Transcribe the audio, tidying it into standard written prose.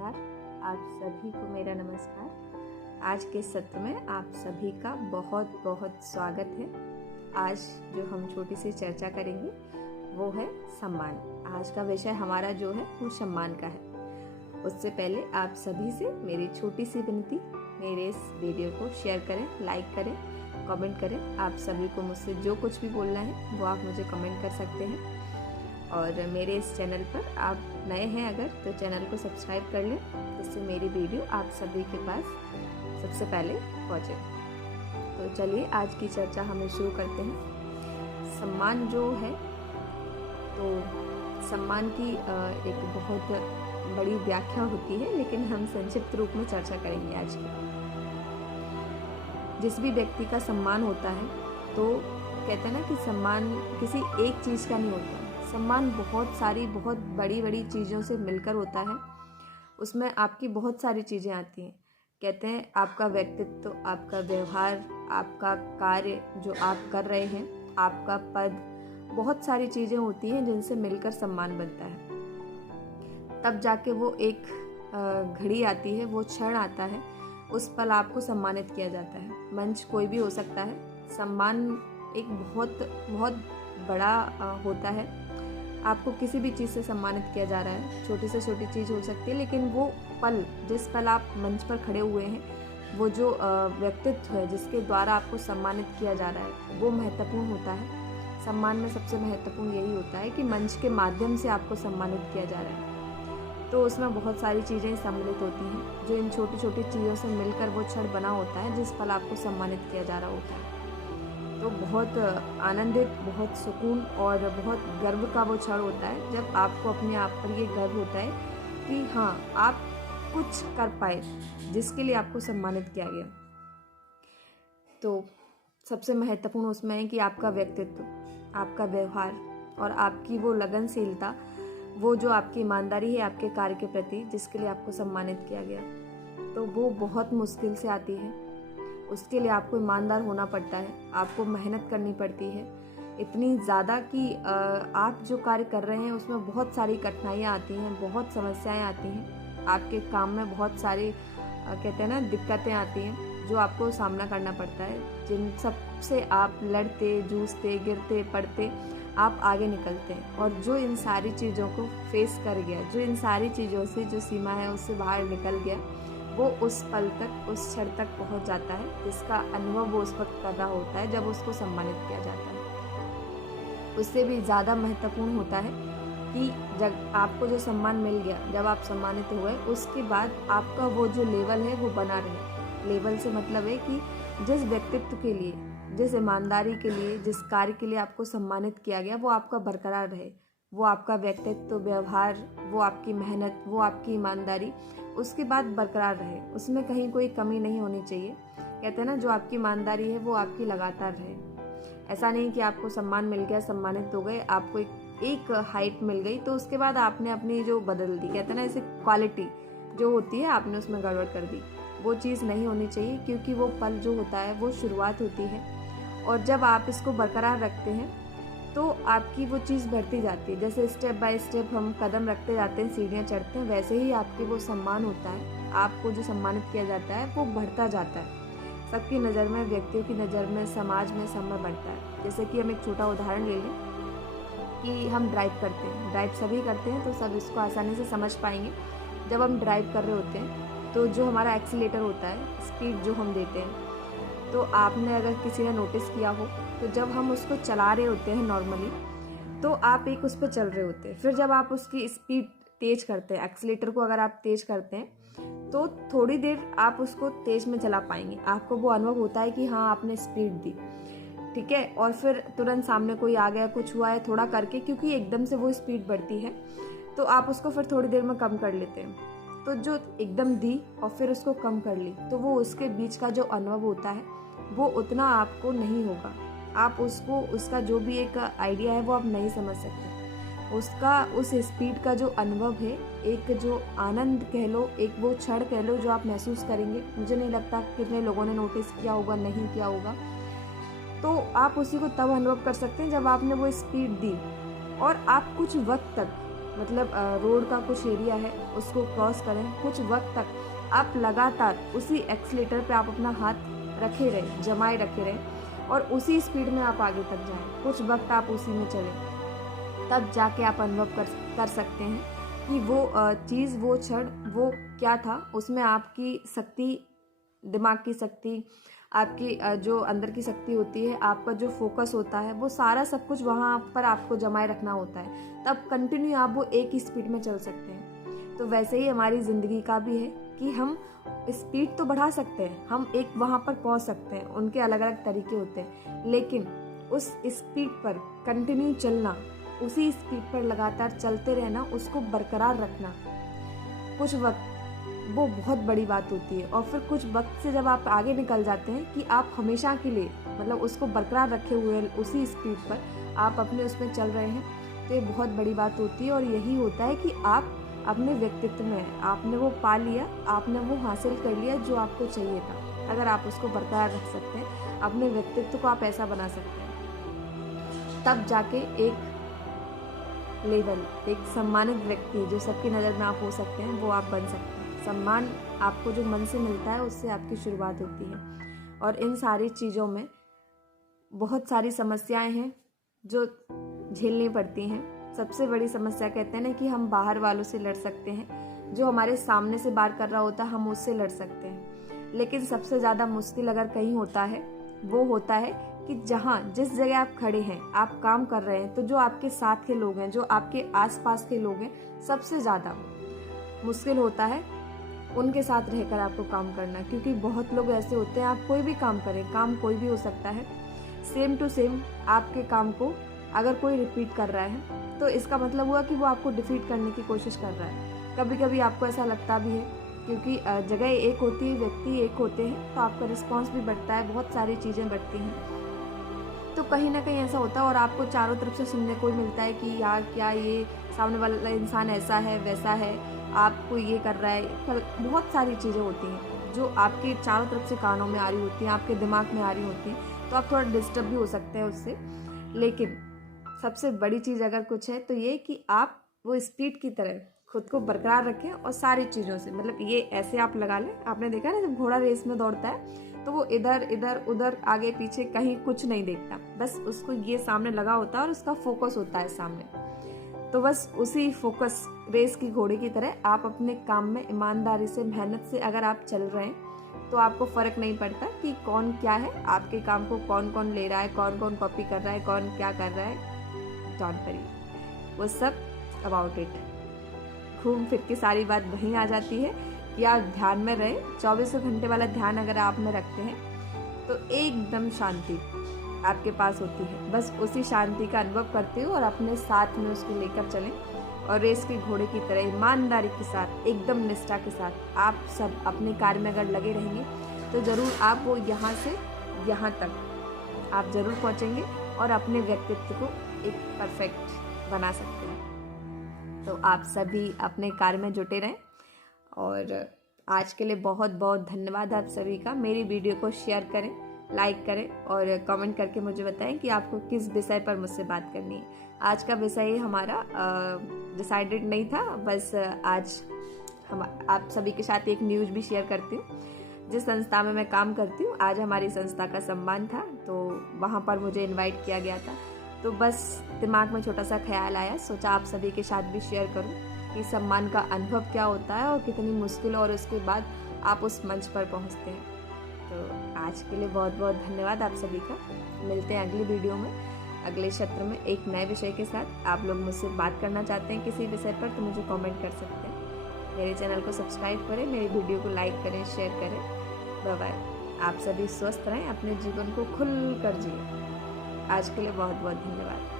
नमस्कार। आप सभी को मेरा नमस्कार। आज के सत्र में आप सभी का बहुत बहुत स्वागत है। आज जो हम छोटी सी चर्चा करेंगे वो है सम्मान। आज का विषय हमारा जो है वो सम्मान का है। उससे पहले आप सभी से मेरी छोटी सी विनती, मेरे इस वीडियो को शेयर करें, लाइक करें, कमेंट करें। आप सभी को मुझसे जो कुछ भी बोलना है वो आप मुझे कमेंट कर सकते हैं। और मेरे इस चैनल पर आप नए हैं अगर तो चैनल को सब्सक्राइब कर लें, जिससे मेरी वीडियो आप सभी के पास सबसे पहले पहुंचे। तो चलिए आज की चर्चा हम शुरू करते हैं। सम्मान जो है तो सम्मान की एक बहुत बड़ी व्याख्या होती है, लेकिन हम संक्षिप्त रूप में चर्चा करेंगे आज की। जिस भी व्यक्ति का सम्मान होता है तो कहते हैं ना कि सम्मान किसी एक चीज़ का नहीं होता। सम्मान बहुत बड़ी बड़ी चीज़ों से मिलकर होता है। उसमें आपकी बहुत सारी चीज़ें आती हैं। कहते हैं आपका व्यक्तित्व, आपका व्यवहार, आपका कार्य जो आप कर रहे हैं, आपका पद, बहुत सारी चीज़ें होती हैं जिनसे मिलकर सम्मान बनता है। तब जाके वो एक घड़ी आती है, वो क्षण आता है, उस पल आपको सम्मानित किया जाता है। मंच कोई भी हो सकता है। सम्मान एक बहुत बड़ा होता है। आपको किसी भी चीज़ से सम्मानित किया जा रहा है, छोटी से छोटी चीज़ हो सकती है, लेकिन वो पल, जिस पल आप मंच पर खड़े हुए हैं, वो जो व्यक्तित्व है जिसके द्वारा आपको सम्मानित किया जा रहा है वो महत्वपूर्ण होता है। सम्मान में सबसे महत्वपूर्ण यही होता है कि मंच के माध्यम से आपको सम्मानित किया जा रहा है। तो उसमें बहुत सारी चीज़ें सम्मिलित होती हैं, जो इन छोटी छोटी चीज़ों से मिलकर वो क्षण बना होता है जिस पल आपको सम्मानित किया जा रहा होता है। तो बहुत आनंदित, बहुत सुकून और बहुत गर्व का वो क्षण होता है जब आपको अपने आप पर ये गर्व होता है कि हाँ, आप कुछ कर पाए जिसके लिए आपको सम्मानित किया गया। तो सबसे महत्वपूर्ण उसमें है कि आपका व्यक्तित्व, आपका व्यवहार और आपकी वो लगनशीलता, वो जो आपकी ईमानदारी है आपके कार्य के प्रति, जिसके लिए आपको सम्मानित किया गया। तो वो बहुत मुश्किल से आती है। उसके लिए आपको ईमानदार होना पड़ता है, आपको मेहनत करनी पड़ती है इतनी ज़्यादा कि आप जो कार्य कर रहे हैं उसमें बहुत सारी कठिनाइयाँ आती हैं, बहुत समस्याएं आती हैं। आपके काम में बहुत सारी कहते हैं ना दिक्कतें आती हैं जो आपको सामना करना पड़ता है, जिन सब से आप लड़ते, जूझते, गिरते, पड़ते आप आगे निकलते हैं। और जो इन सारी चीज़ों को फेस कर गया, जो इन सारी चीज़ों से जो सीमा है उससे बाहर निकल गया, वो उस पल तक, उस क्षण तक पहुंच जाता है जिसका अनुभव वो उस वक्त कर रहा होता है जब उसको सम्मानित किया जाता है। उससे भी ज़्यादा महत्वपूर्ण होता है कि जब आपको जो सम्मान मिल गया, जब आप सम्मानित हुए, उसके बाद आपका वो जो लेवल है वो बना रहे। लेवल से मतलब है कि जिस व्यक्तित्व के लिए, जिस ईमानदारी के लिए, जिस कार्य के लिए आपको सम्मानित किया गया, वो आपका बरकरार रहे। वो आपका व्यक्तित्व, व्यवहार, वो आपकी मेहनत, वो आपकी ईमानदारी उसके बाद बरकरार रहे। उसमें कहीं कोई कमी नहीं होनी चाहिए। कहते हैं ना, जो आपकी ईमानदारी है वो आपकी लगातार रहे। ऐसा नहीं कि आपको सम्मान मिल गया, सम्मानित हो गए, आपको एक हाइट मिल गई तो उसके बाद आपने अपनी जो बदल दी, कहते हैं ना ऐसे क्वालिटी जो होती है आपने उसमें गड़बड़ कर दी। वो चीज़ नहीं होनी चाहिए, क्योंकि वो पल जो होता है वो शुरुआत होती है। और जब आप इसको बरकरार रखते हैं तो आपकी वो चीज़ बढ़ती जाती है। जैसे स्टेप बाय स्टेप हम कदम रखते जाते हैं, सीढ़ियाँ चढ़ते हैं, वैसे ही आपके वो सम्मान होता है, आपको जो सम्मानित किया जाता है वो बढ़ता जाता है। सबकी नज़र में, व्यक्तियों की नज़र में, समाज में, सब में बढ़ता है। जैसे कि हम एक छोटा उदाहरण ले लें कि हम ड्राइव करते हैं। ड्राइव सभी करते हैं तो सब इसको आसानी से समझ पाएंगे। जब हम ड्राइव कर रहे होते हैं तो जो हमारा एक्सीलेटर होता है, स्पीड जो हम देते हैं, तो आपने अगर किसी ने नोटिस किया हो तो जब हम उसको चला रहे होते हैं नॉर्मली, तो आप एक उस पर चल रहे होते हैं। फिर जब आप उसकी स्पीड तेज करते हैं, एक्सीलेटर को अगर आप तेज करते हैं तो थोड़ी देर आप उसको तेज में चला पाएंगे। आपको वो अनुभव होता है कि हाँ, आपने स्पीड दी, ठीक है। और फिर तुरंत सामने कोई आ गया, कुछ हुआ है थोड़ा करके, क्योंकि एकदम से वो स्पीड बढ़ती है तो आप उसको फिर थोड़ी देर में कम कर लेते हैं। तो जो एकदम दी और फिर उसको कम कर ली, तो वो उसके बीच का जो अनुभव होता है वो उतना आपको नहीं होगा। आप उसको, उसका जो भी एक आइडिया है वो आप नहीं समझ सकते। उसका, उस स्पीड का जो अनुभव है, एक जो आनंद कह लो, एक वो क्षण कह लो जो आप महसूस करेंगे, मुझे नहीं लगता कितने लोगों ने नोटिस किया होगा, नहीं किया होगा। तो आप उसी को तब अनुभव कर सकते हैं जब आपने वो स्पीड दी और आप कुछ वक्त तक मतलब रोड का कुछ एरिया है उसको क्रॉस करें, कुछ वक्त तक आप लगातार उसी एक्सीलेटर पे आप अपना हाथ रखे रहें, जमाए रखे रहें और उसी स्पीड में आप आगे तक जाएं, कुछ वक्त आप उसी में चलें, तब जाके आप अनुभव कर सकते हैं कि वो चीज़, वो क्षण, वो क्या था। उसमें आपकी शक्ति, दिमाग की शक्ति, आपकी जो अंदर की शक्ति होती है, आपका जो फोकस होता है, वो सारा सब कुछ वहाँ पर आपको जमाए रखना होता है, तब कंटिन्यू आप वो एक ही स्पीड में चल सकते हैं। तो वैसे ही हमारी ज़िंदगी का भी है कि हम स्पीड तो बढ़ा सकते हैं, हम एक वहाँ पर पहुँच सकते हैं, उनके अलग अलग तरीके होते हैं, लेकिन उस स्पीड पर कंटिन्यू चलना, उसी स्पीड पर लगातार चलते रहना, उसको बरकरार रखना, कुछ वक्त वो बहुत बड़ी बात होती है। और फिर कुछ वक्त से जब आप आगे निकल जाते हैं कि आप हमेशा के लिए मतलब उसको बरकरार रखे हुए उसी स्पीड पर आप अपने उसमें चल रहे हैं, तो ये बहुत बड़ी बात होती है। और यही होता है कि आप अपने व्यक्तित्व में हैं, आपने वो पा लिया, आपने वो हासिल कर लिया जो आपको चाहिए था। अगर आप उसको बरकरार रख सकते हैं, अपने व्यक्तित्व को आप ऐसा बना सकते हैं, तब जाके एक लेवल, एक सम्मानित व्यक्ति जो सबकी नज़र में आप हो सकते हैं, वो आप बन सकते हैं। सम्मान आपको जो मन से मिलता है उससे आपकी शुरुआत होती है। और इन सारी चीज़ों में बहुत सारी समस्याएं हैं जो झेलनी पड़ती हैं। सबसे बड़ी समस्या कहते हैं ना कि हम बाहर वालों से लड़ सकते हैं, जो हमारे सामने से बात कर रहा होता है हम उससे लड़ सकते हैं, लेकिन सबसे ज़्यादा मुश्किल अगर कहीं होता है वो होता है कि जहाँ जिस जगह आप खड़े हैं, आप काम कर रहे हैं, तो जो आपके साथ के लोग हैं, जो आपके आसपास के लोग हैं, सबसे ज़्यादा मुश्किल होता है उनके साथ रहकर आपको काम करना। क्योंकि बहुत लोग ऐसे होते हैं, आप कोई भी काम करें, काम कोई भी हो सकता है, सेम टू सेम आपके काम को अगर कोई रिपीट कर रहा है तो इसका मतलब हुआ कि वो आपको डिफीट करने की कोशिश कर रहा है। कभी कभी आपको ऐसा लगता भी है, क्योंकि जगह एक होती है, व्यक्ति एक होते हैं, तो आपका रिस्पॉन्स भी बढ़ता है, बहुत सारी चीज़ें बढ़ती हैं। तो कहीं ना कहीं ऐसा होता है और आपको चारों तरफ से सुनने को मिलता है कि यार क्या ये सामने वाला इंसान ऐसा है, वैसा है, आपको ये कर रहा है। बहुत सारी चीज़ें होती हैं जो आपके चारों तरफ से कानों में आ रही होती हैं, आपके दिमाग में आ रही होती हैं, तो आप थोड़ा डिस्टर्ब भी हो सकते हैं उससे। लेकिन सबसे बड़ी चीज़ अगर कुछ है तो ये कि आप वो स्पीड की तरह खुद को बरकरार रखें और सारी चीज़ों से, मतलब ये ऐसे आप लगा लें, आपने देखा ना जब घोड़ा रेस में दौड़ता है तो वो इधर इधर उधर आगे पीछे कहीं कुछ नहीं देखता, बस उसको ये सामने लगा होता है और उसका फोकस होता है सामने। तो बस उसी फोकस रेस की घोड़े की तरह आप अपने काम में ईमानदारी से, मेहनत से अगर आप चल रहे हैं तो आपको फ़र्क नहीं पड़ता कि कौन क्या है, आपके काम को कौन कौन ले रहा है, कौन कौन कॉपी कर रहा है, कौन क्या कर रहा है, डोंट वरी, वो सब अबाउट इट। घूम फिर के सारी बात वहीं आ जाती है कि आप ध्यान में रहें। 24 घंटे वाला ध्यान अगर आप में रखते हैं तो एकदम शांति आपके पास होती है। बस उसी शांति का अनुभव करते हो और अपने साथ में उसको लेकर चलें और रेस के घोड़े की तरह ईमानदारी के साथ, एकदम निष्ठा के साथ आप सब अपने कार्य में अगर लगे रहेंगे तो ज़रूर आप वो यहाँ से यहाँ तक आप ज़रूर पहुँचेंगे और अपने व्यक्तित्व को एक परफेक्ट बना सकते हैं। तो आप सभी अपने कार्य में जुटे रहें और आज के लिए बहुत बहुत धन्यवाद आप सभी का। मेरी वीडियो को शेयर करें, लाइक करें और कमेंट करके मुझे बताएं कि आपको किस विषय पर मुझसे बात करनी है। आज का विषय हमारा डिसाइडेड नहीं था, बस आज हम आप सभी के साथ एक न्यूज़ भी शेयर करती हूँ। जिस संस्था में मैं काम करती हूँ, आज हमारी संस्था का सम्मान था, तो वहाँ पर मुझे इनवाइट किया गया था। तो बस दिमाग में छोटा सा ख्याल आया, सोचा आप सभी के साथ भी शेयर करूँ कि सम्मान का अनुभव क्या होता है और कितनी मुश्किल और उसके बाद आप उस मंच पर पहुँचते हैं। तो आज के लिए बहुत बहुत धन्यवाद आप सभी का। मिलते हैं अगली वीडियो में, अगले सत्र में एक नए विषय के साथ। आप लोग मुझसे बात करना चाहते हैं किसी विषय पर तो मुझे कमेंट कर सकते हैं। मेरे चैनल को सब्सक्राइब करें, मेरी वीडियो को लाइक करें, शेयर करें। Bye bye. आप सभी स्वस्थ रहें, अपने जीवन को खुल कर जिए। आज के लिए बहुत बहुत धन्यवाद।